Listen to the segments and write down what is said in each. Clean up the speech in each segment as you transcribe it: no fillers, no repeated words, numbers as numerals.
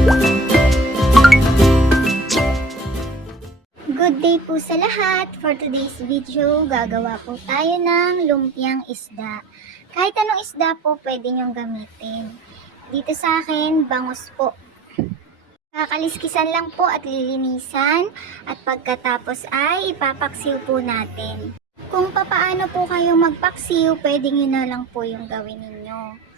Good day po sa lahat! For today's video, gagawa po tayo ng lumpiang isda. Kahit anong isda po pwede nyong gamitin. Dito sa akin, bangus po. Kakaliskisan lang po at lilinisan at pagkatapos ay ipapaksiw po natin. Kung papaano po kayo magpaksiw, pwede nyo na lang po yung gawin ninyo.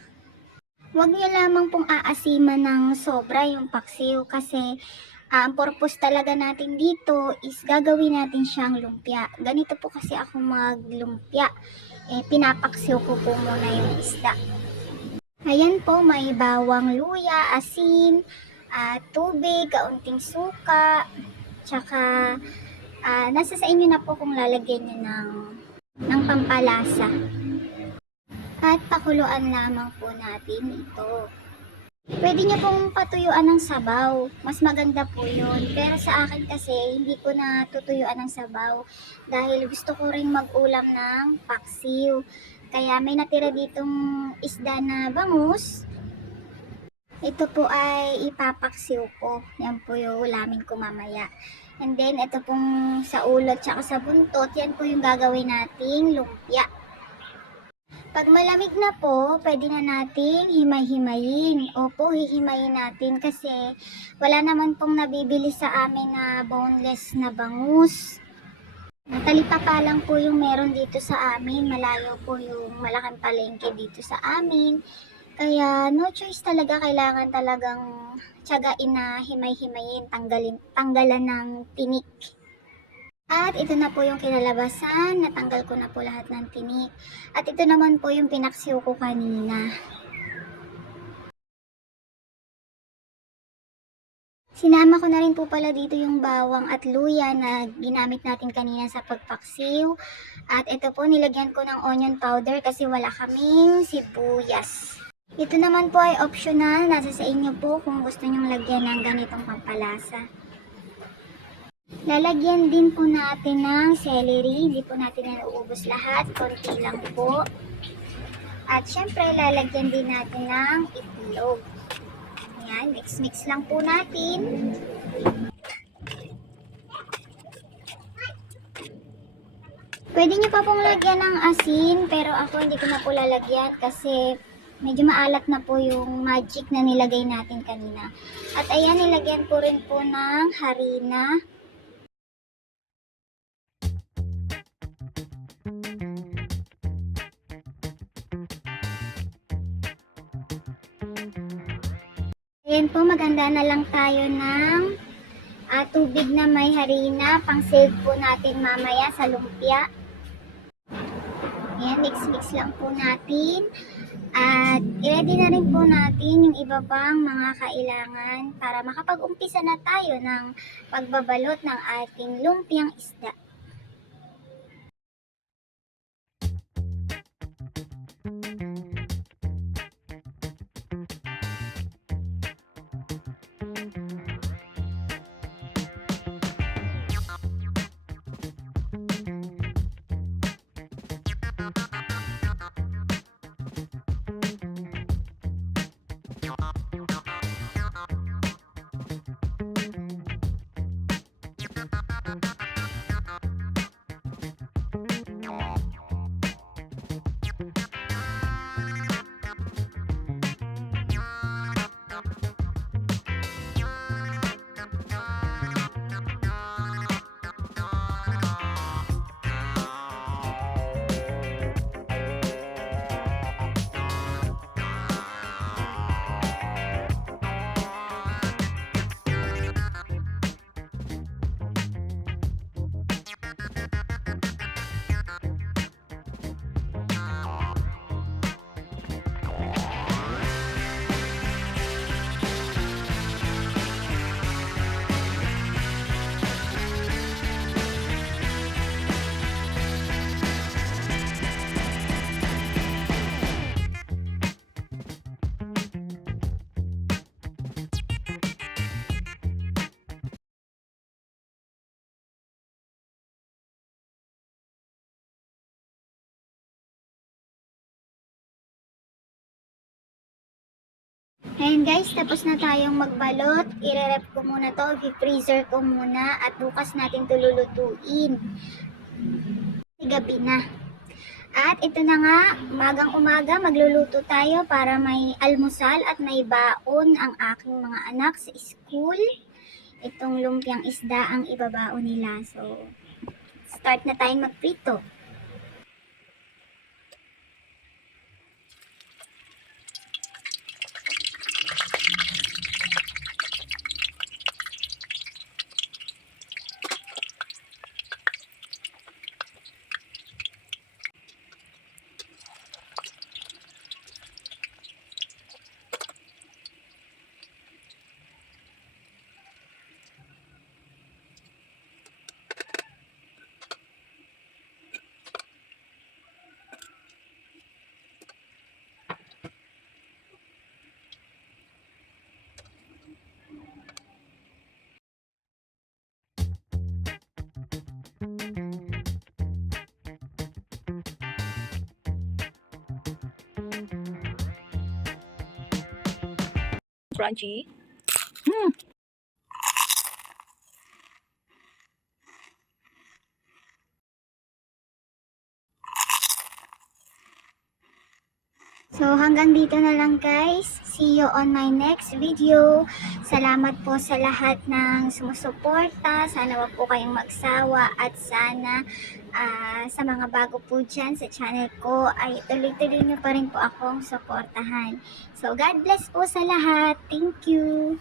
Huwag nyo lamang pong aasiman ng sobra yung paksiw kasi ang purpose talaga natin dito is gagawin natin siyang lumpia. Ganito po kasi ako maglumpia. Pinapaksiw ko po muna yung isda. Ayan po, may bawang luya, asin, tubig, kaunting suka, tsaka nasa sa inyo na po kung lalagyan nyo ng pampalasa. At pakuluan lamang po natin ito. Pwede nyo pong patuyuan ng sabaw. Mas maganda po yun. Pero sa akin kasi, hindi ko na tutuyuan ng sabaw. Dahil gusto ko rin mag-ulam ng paksiw. Kaya may natira ditong isda na bangus. Ito po ay ipapaksiw ko. Yan po yung ulamin ko mamaya. And then, ito pong sa ulo at sa buntot, yan po yung gagawin nating lumpia. Pag malamig na po, pwede na nating himay-himayin. Opo, hihimayin natin kasi wala naman pong nabibili sa amin na boneless na bangus. Talipapa lang po yung meron dito sa amin. Malayo po yung malaking palengke dito sa amin. Kaya no choice talaga, kailangan talagang tiyagain na himay-himayin, tanggalan ng tinik. At ito na po yung kinalabasan, natanggal ko na po lahat ng tinik. At ito naman po yung pinaksiw ko kanina. Sinama ko na rin po pala dito yung bawang at luya na ginamit natin kanina sa pagpaksiw. At ito po, nilagyan ko ng onion powder kasi wala kaming sibuyas. Ito naman po ay optional, nasa sa inyo po kung gusto nyong lagyan ng ganitong pampalasa. Lalagyan din po natin ng celery, hindi po natin na nauubos lahat, konti lang po. At syempre lalagyan din natin ng itlog. Ayan, mix lang po natin. Pwede nyo pa pong lagyan ng asin, pero ako hindi ko na po lalagyan kasi medyo maalat na po yung magic na nilagay natin kanina. At ayan, nilagyan ko rin po ng harina. Ayan po, maganda na lang tayo ng tubig na may harina. Pang-save po natin mamaya sa lumpia. Ayan, mix lang po natin. At i-ready na rin po natin yung iba pang mga kailangan para makapag-umpisa na tayo ng pagbabalot ng ating lumpiang isda. Ayan guys, tapos na tayong magbalot. I-rep ko muna to, i-freezer ko muna at bukas natin ito lulutuin. Gabi na. At ito na nga, umagang-umaga magluluto tayo para may almusal at may baon ang aking mga anak sa school. Itong lumpiang isda ang ibabaon nila. So, start na tayong magprito. Crunchy. So hanggang dito na lang guys. See you on my next video. Salamat po sa lahat ng sumusuporta. Sana wag po kayong magsawa at sana sa mga bago po dyan sa channel ko ay tuloy-tuloy nyo pa rin po akong suportahan. So God bless po sa lahat. Thank you.